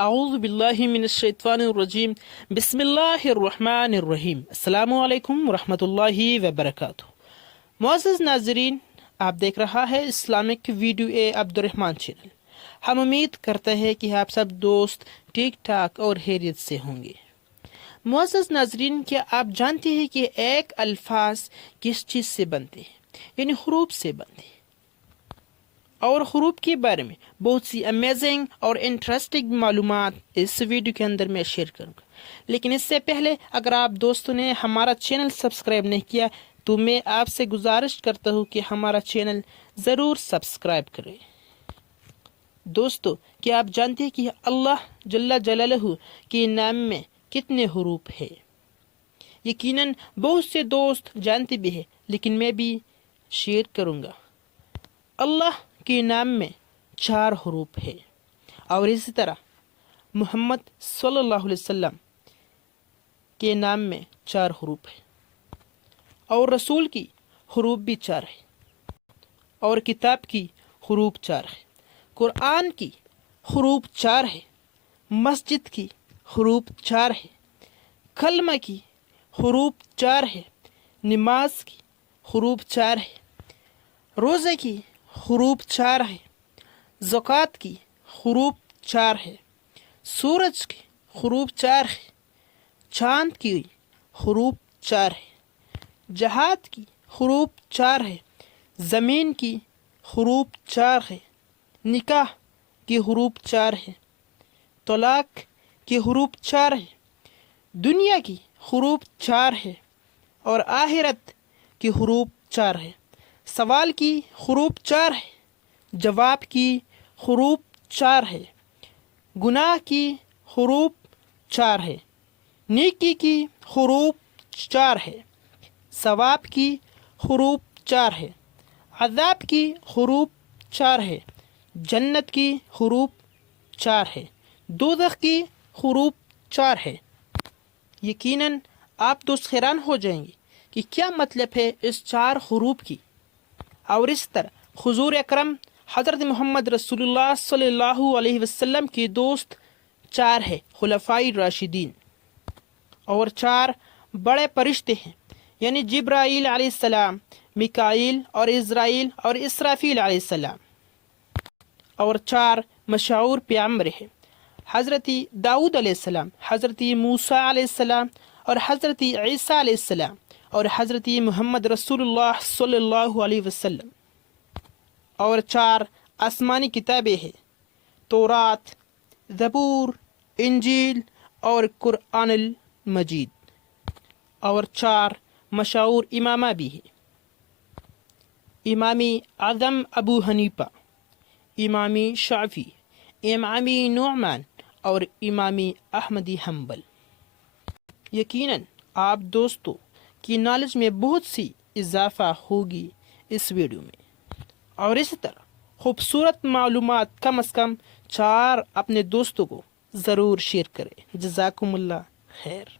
اعوذ باللہ من الشیطان الرجیم بسم اللہ الرحمن الرحیم السلام علیکم ورحمۃ اللہ وبرکاتہ۔ معزز ناظرین، آپ دیکھ رہا ہے اسلامک ویڈیو اے عبد الرحمن چینل۔ ہم امید کرتے ہیں کہ آپ سب دوست ٹھیک ٹھاک اور خیریت سے ہوں گے۔ معزز ناظرین، کیا آپ جانتے ہیں کہ ایک الفاظ کس چیز سے بنتے ہیں؟ یعنی حروف سے بنتے ہیں، اور حروف کے بارے میں بہت سی امیزنگ اور انٹرسٹنگ معلومات اس ویڈیو کے اندر میں شیئر کروں گا۔ لیکن اس سے پہلے اگر آپ دوستوں نے ہمارا چینل سبسکرائب نہیں کیا تو میں آپ سے گزارش کرتا ہوں کہ ہمارا چینل ضرور سبسکرائب کریں۔ دوستو، کیا آپ جانتے ہیں کہ اللہ جل جلالہ کے نام میں کتنے حروف ہیں؟ یقیناً بہت سے دوست جانتے بھی ہیں، لیکن میں بھی شیئر کروں گا۔ اللہ کے نام میں 4 حروف ہے، اور اسی طرح محمد صلی اللہ علیہ وسلم کے نام میں 4 حروف ہے، اور رسول کی حروف بھی 4 ہے، اور کتاب کی حروف 4 ہے، قرآن کی حروف 4 ہے، مسجد کی حروف 4 ہے، کلمہ کی حروف 4 ہے، نماز کی حروف 4 ہے، روزے کی حروف 4 ہے، زکوٰۃ کی حروف 4 ہے، سورج کی حروف 4 ہے، چاند کی حروف 4 ہے، جہاد کی حروف 4 ہے، زمین کی حروف 4 ہے، نکاح کی حروف 4 ہے، طلاق کی حروف 4 ہے، دنیا کی حروف 4 ہے، اور آخرت کی حروف 4 ہے۔ سوال کی حروف 4 ہے، جواب کی حروف 4 ہے، گناہ کی حروف 4 ہے، نیکی کی حروف 4 ہے، ثواب کی حروف 4 ہے، عذاب کی حروف 4 ہے، جنت کی حروف 4 ہے، دوزخ کی حروف 4 ہے۔ یقیناً آپ دوست حیران ہو جائیں گے کہ کیا مطلب ہے اس 4 حروف کی، اور اس طرح حضور اکرم حضرت محمد رسول اللہ صلی اللہ علیہ وسلم کے دوست 4 ہے، خلفائے راشدین، اور 4 بڑے فرشتے ہیں، یعنی جبرائیل علیہ السلام، میکائیل اور عزرائیل اور اسرافیل علیہ السلام، اور 4 مشہور پیغمبر ہیں، حضرت داؤد علیہ السلام، حضرت موسیٰ علیہ السلام، اور حضرت عیسیٰ علیہ السلام، اور حضرت محمد رسول اللہ صلی اللہ علیہ وسلم، اور 4 آسمانی کتابیں ہیں، تورات، زبور، انجیل اور قرآن المجید، اور 4 مشہور امامہ بھی ہیں، امام اعظم ابو حنیفہ، امام شافعی، امام نعمان اور امام احمد حنبل۔ یقیناً آپ دوستوں کی نالج میں بہت سی اضافہ ہوگی اس ویڈیو میں، اور اسی طرح خوبصورت معلومات کم از کم 4 اپنے دوستوں کو ضرور شیئر کریں۔ جزاکم اللہ خیر۔